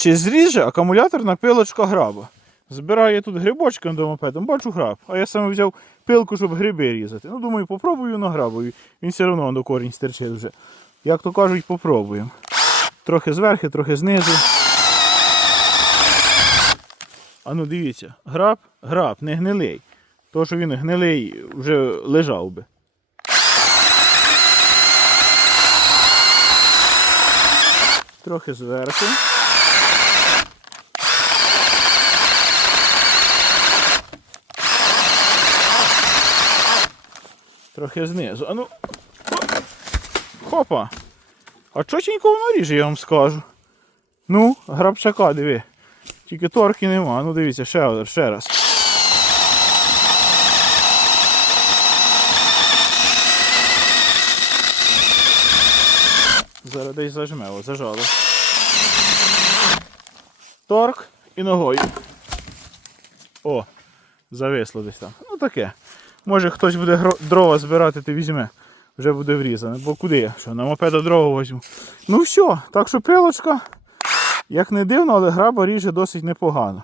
чи зріже акумуляторна пилочка граба. Збираю тут грибочком до мопедом, бачу граб. А я саме взяв пилку, щоб гриби різати. Ну, думаю, попробую на грабові. Він все одно до корінь стерчить вже. Як то кажуть, попробуємо. Трохи зверху, трохи знизу. А ну дивіться, граб, граб, не гнилий. То, що він гнилий вже лежав би. Трохи зверху. Трохи знизу. А ну. Хопа. А чотенько воно ріже, я вам скажу. Ну, грабчака, диви. Тільки торки нема. Ну дивіться, ще один, ще раз. Зараз десь зажме, о, зажало. Торк і ногою. О, зависло десь там. Ну таке. Може хтось буде дрова збирати, то візьме. Вже буде врізане. Бо куди я? Що, на мопеда дрова візьму. Ну все, так що пилочка, як не дивно, але граба ріже досить непогано.